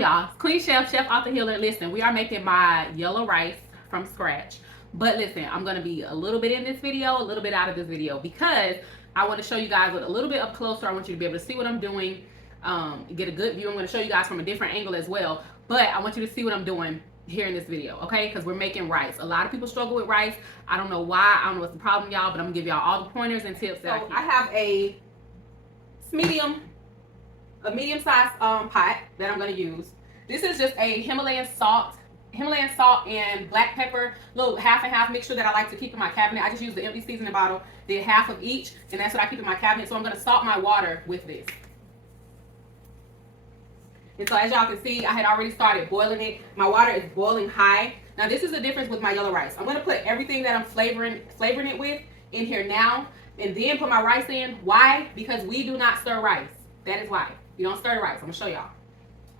y'all? Queen Chef, Chef Author Healer. Listen, we are making my yellow rice from scratch. But listen, I'm going to be a little bit in this video, a little bit out of this video, because I want to show you guys with a little bit up closer. I want you to be able to see what I'm doing, get a good view. I'm going to show you guys from a different angle as well. But I want you to see what I'm doing here in this video, okay? Because we're making rice. A lot of people struggle with rice. I don't know why. I don't know what's the problem, y'all, but I'm going to give y'all all the pointers and tips. So I have a medium-sized pot that I'm going to use. This is just a Himalayan salt and black pepper, little half and half mixture that I like to keep in my cabinet. I just use the empty seasoning bottle, did half of each, and that's what I keep in my cabinet. So I'm going to salt my water with this. And so as y'all can see, I had already started boiling it. My water is boiling high. Now this is the difference with my yellow rice. I'm going to put everything that I'm flavoring it with in here now, and then put my rice in. Why? Because we do not stir rice. That is why. You don't stir the rice. I'm going to show y'all.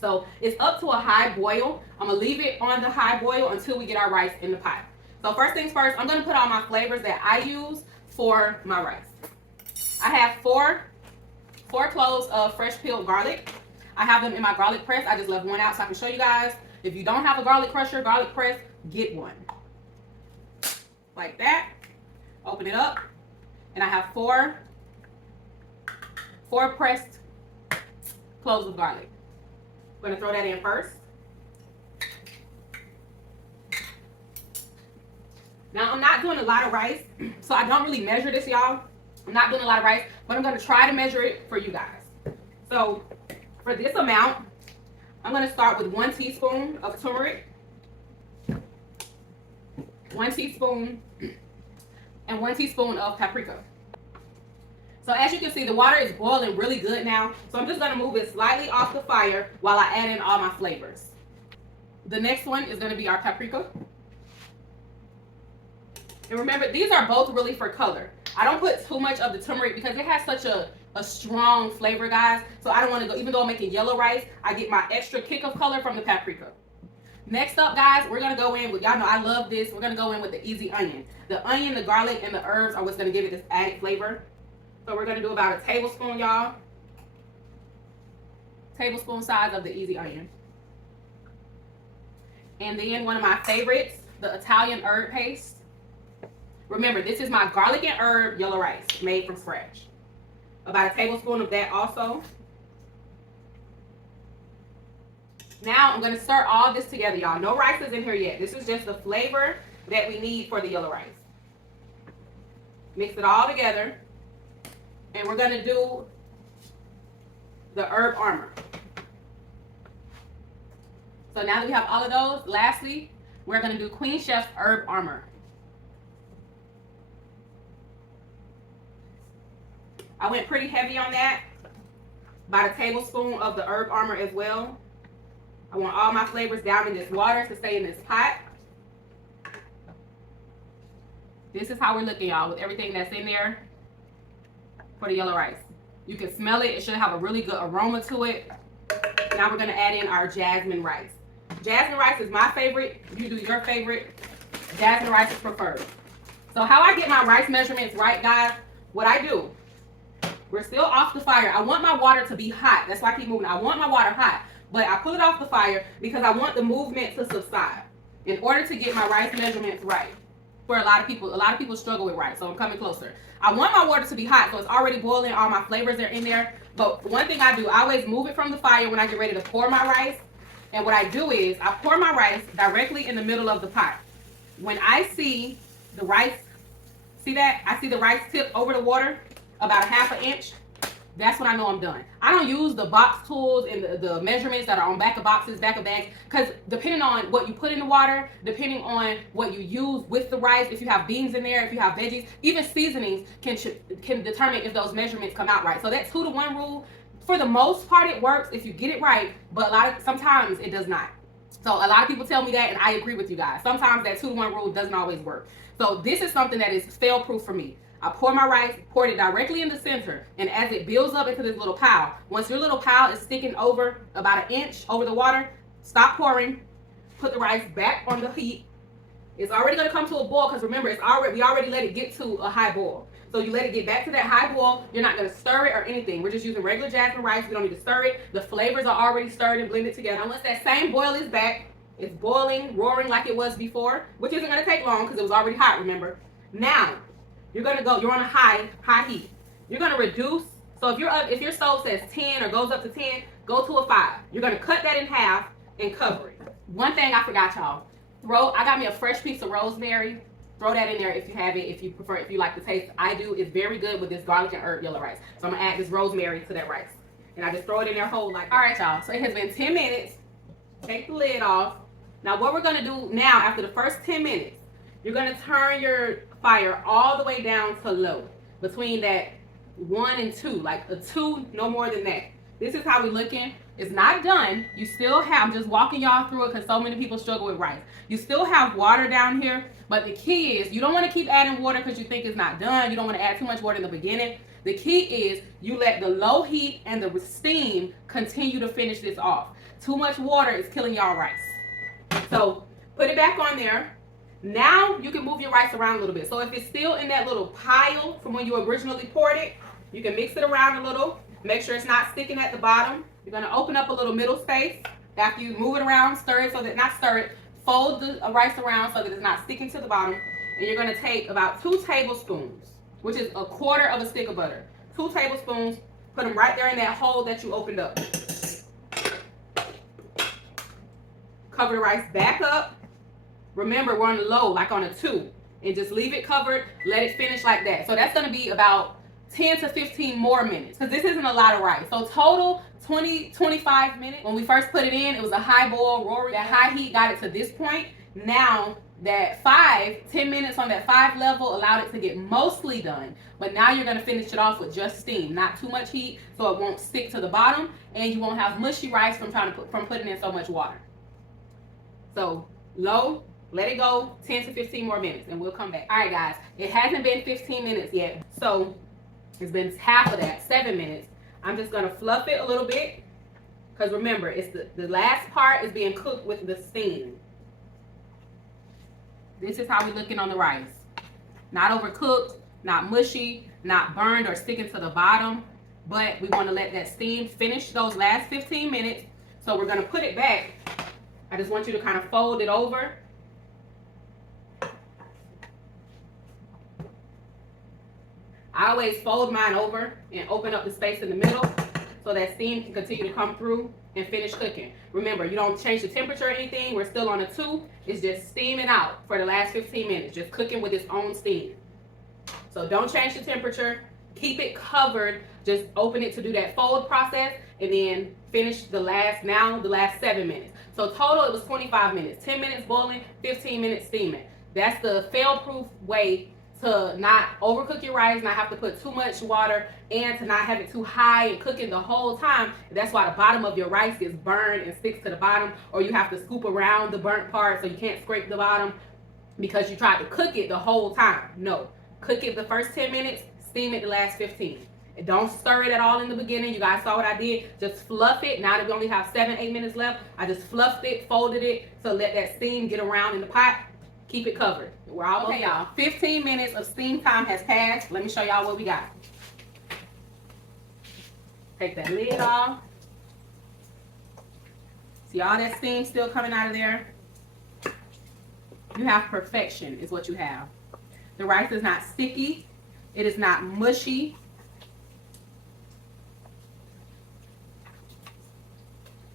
So it's up to a high boil. I'm going to leave it on the high boil until we get our rice in the pot. So first things first, I'm going to put all my flavors that I use for my rice. I have four cloves of fresh peeled garlic. I have them in my garlic press. I just left one out so I can show you guys. If you don't have a garlic crusher, garlic press, get one. Like that. Open it up. And I have four pressed cloves of garlic. I'm going to throw that in first. Now, I'm not doing a lot of rice, so I don't really measure this, y'all. I'm not doing a lot of rice, but I'm going to try to measure it for you guys. So, for this amount, I'm going to start with 1 teaspoon of turmeric, 1 teaspoon, and 1 teaspoon of paprika. So as you can see, the water is boiling really good now. So I'm just going to move it slightly off the fire while I add in all my flavors. The next one is going to be our paprika. And remember, these are both really for color. I don't put too much of the turmeric because it has such a strong flavor, guys. So I don't want to go, even though I'm making yellow rice, I get my extra kick of color from the paprika. Next up, guys, we're going to go in with, y'all know I love this, we're going to go in with the easy onion. The onion, the garlic, and the herbs are what's going to give it this added flavor. So we're going to do about a tablespoon, y'all. Tablespoon size of the easy onion. And then one of my favorites, the Italian herb paste. Remember, this is my garlic and herb yellow rice made from scratch. About a tablespoon of that also. Now I'm going to stir all this together, y'all. No rice is in here yet. This is just the flavor that we need for the yellow rice. Mix it all together. And we're going to do the herb armor. So now that we have all of those, lastly, we're going to do Queen Chef's herb armor. I went pretty heavy on that. About a tablespoon of the herb armor as well. I want all my flavors down in this water to stay in this pot. This is how we're looking, y'all, with everything that's in there for the yellow rice. You can smell it. It should have a really good aroma to it. Now we're going to add in our jasmine rice. Jasmine rice is my favorite. You do your favorite. Jasmine rice is preferred. So how I get my rice measurements right, guys, what I do, we're still off the fire. I want my water to be hot. That's why I keep moving. I want my water hot, but I pull it off the fire because I want the movement to subside in order to get my rice measurements right. For a lot of people struggle with rice, so I'm coming closer. I want my water to be hot, so it's already boiling. All my flavors are in there. But one thing I do, I always move it from the fire when I get ready to pour my rice. And what I do is I pour my rice directly in the middle of the pot. When I see the rice, see that? I see the rice tip over the water about a ½ inch. That's when I know I'm done. I don't use the box tools and the measurements that are on back of boxes, back of bags, because depending on what you put in the water, depending on what you use with the rice, if you have beans in there, if you have veggies, even seasonings can determine if those measurements come out right. So that 2-to-1 rule, for the most part, it works if you get it right, but sometimes it does not. So a lot of people tell me that, and I agree with you guys. Sometimes that 2-to-1 rule doesn't always work. So this is something that is fail-proof for me. I pour my rice, pour it directly in the center, and as it builds up into this little pile, once your little pile is sticking over about 1 inch over the water, stop pouring, put the rice back on the heat. It's already going to come to a boil because remember, we already let it get to a high boil. So you let it get back to that high boil. You're not going to stir it or anything. We're just using regular jasmine rice. We don't need to stir it. The flavors are already stirred and blended together. And once that same boil is back, it's boiling, roaring like it was before, which isn't going to take long because it was already hot, remember. Now, you're on a high heat. You're going to reduce. So if your stove says 10 or goes up to 10, go to a 5. You're going to cut that in half and cover it. One thing I forgot, y'all. I got me a fresh piece of rosemary. Throw that in there if you have it, if you prefer, if you like the taste. I do. It's very good with this garlic and herb yellow rice. So I'm going to add this rosemary to that rice. And I just throw it in there whole like that. All right, y'all. So it has been 10 minutes. Take the lid off. Now what we're going to do now, after the first 10 minutes, you're going to turn your fire all the way down to low. Between that 1 and 2. Like a 2, no more than that. This is how we're looking. It's not done. You still have, I'm just walking y'all through it because so many people struggle with rice. You still have water down here, but the key is you don't want to keep adding water because you think it's not done. You don't want to add too much water in the beginning. The key is you let the low heat and the steam continue to finish this off. Too much water is killing y'all rice. So put it back on there. Now you can move your rice around a little bit. So if it's still in that little pile from when you originally poured it, you can mix it around a little. Make sure it's not sticking at the bottom. You're going to open up a little middle space. After you move it around, stir it so that, not stir it, fold the rice around so that it's not sticking to the bottom. And you're going to take about 2 tablespoons, which is a quarter of a stick of butter. 2 tablespoons, put them right there in that hole that you opened up. Cover the rice back up. Remember, we're on the low, like on a 2. And just leave it covered, let it finish like that. So that's going to be about 10 to 15 more minutes because this isn't a lot of rice. So total 20-25 minutes. When we first put it in, it was a high boil, roaring. That high heat got it to this point. Now that 10 minutes on that 5 level allowed it to get mostly done. But now you're going to finish it off with just steam, not too much heat, so it won't stick to the bottom and you won't have mushy rice from putting in so much water. So low, let it go 10 to 15 more minutes and we'll come back. All right, guys, it hasn't been 15 minutes yet. So it's been half of that, 7 minutes. I'm just going to fluff it a little bit because remember, it's the last part is being cooked with the steam. This is how we're looking on the rice. Not overcooked, not mushy, not burned or sticking to the bottom, but we want to let that steam finish those last 15 minutes. So we're going to put it back. I just want you to kind of fold it over. I always fold mine over and open up the space in the middle so that steam can continue to come through and finish cooking. Remember, you don't change the temperature or anything. We're still on a 2. It's just steaming out for the last 15 minutes, just cooking with its own steam. So don't change the temperature. Keep it covered. Just open it to do that fold process and then finish the last 7 minutes. So total it was 25 minutes. 10 minutes boiling, 15 minutes steaming. That's the fail-proof way to not overcook your rice, not have to put too much water, and to not have it too high and cooking the whole time. That's why the bottom of your rice gets burned and sticks to the bottom, or you have to scoop around the burnt part so you can't scrape the bottom because you tried to cook it the whole time. No, cook it the first 10 minutes, steam it the last 15. And don't stir it at all in the beginning. You guys saw what I did. Just fluff it. Now that we only have 7-8 minutes left, I just fluffed it, folded it, so let that steam get around in the pot. Keep it covered. We're almost okay, y'all. 15 minutes of steam time has passed. Let me show y'all what we got. Take that lid off. See all that steam still coming out of there? You have perfection is what you have. The rice is not sticky. It is not mushy.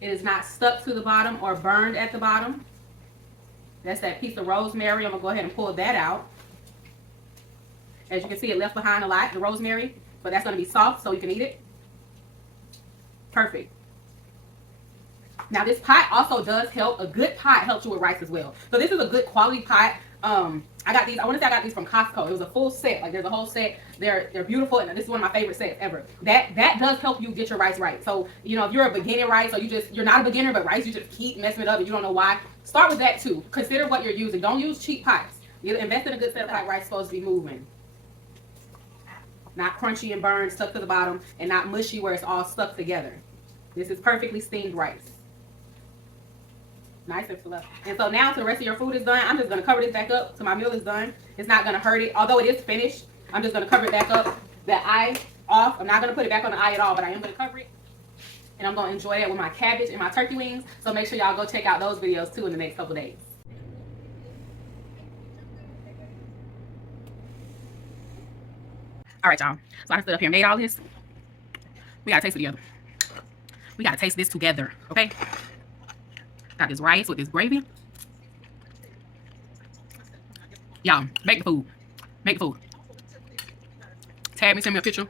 It is not stuck to the bottom or burned at the bottom. That's that piece of rosemary. I'm going to go ahead and pull that out. As you can see, it left behind a lot, the rosemary. But that's going to be soft so you can eat it. Perfect. Now this pot also does help. A good pot helps you with rice as well. So this is a good quality pot. I got these. I want to say I got these from Costco. It was a full set. Like there's a whole set. They're beautiful, and this is one of my favorite sets ever. That does help you get your rice right. So you know if you're a beginner rice, or you're not a beginner, but rice you just keep messing it up and you don't know why. Start with that too. Consider what you're using. Don't use cheap pots. You invest in a good set of pot. Rice is supposed to be moving, not crunchy and burned, stuck to the bottom, and not mushy where it's all stuck together. This is perfectly steamed rice. Nice and fluffy. And so now until the rest of your food is done, I'm just going to cover this back up till my meal is done. It's not going to hurt it. Although it is finished, I'm just gonna cover it back up, that eye off. I'm not gonna put it back on the eye at all, but I am gonna cover it. And I'm gonna enjoy it with my cabbage and my turkey wings. So make sure y'all go check out those videos too in the next couple days. All right, y'all. So I stood up here and made all this. We gotta taste it together. We gotta taste this together, okay? Got this rice with this gravy. Y'all, make the food. Make the food. Tag me, send me a picture.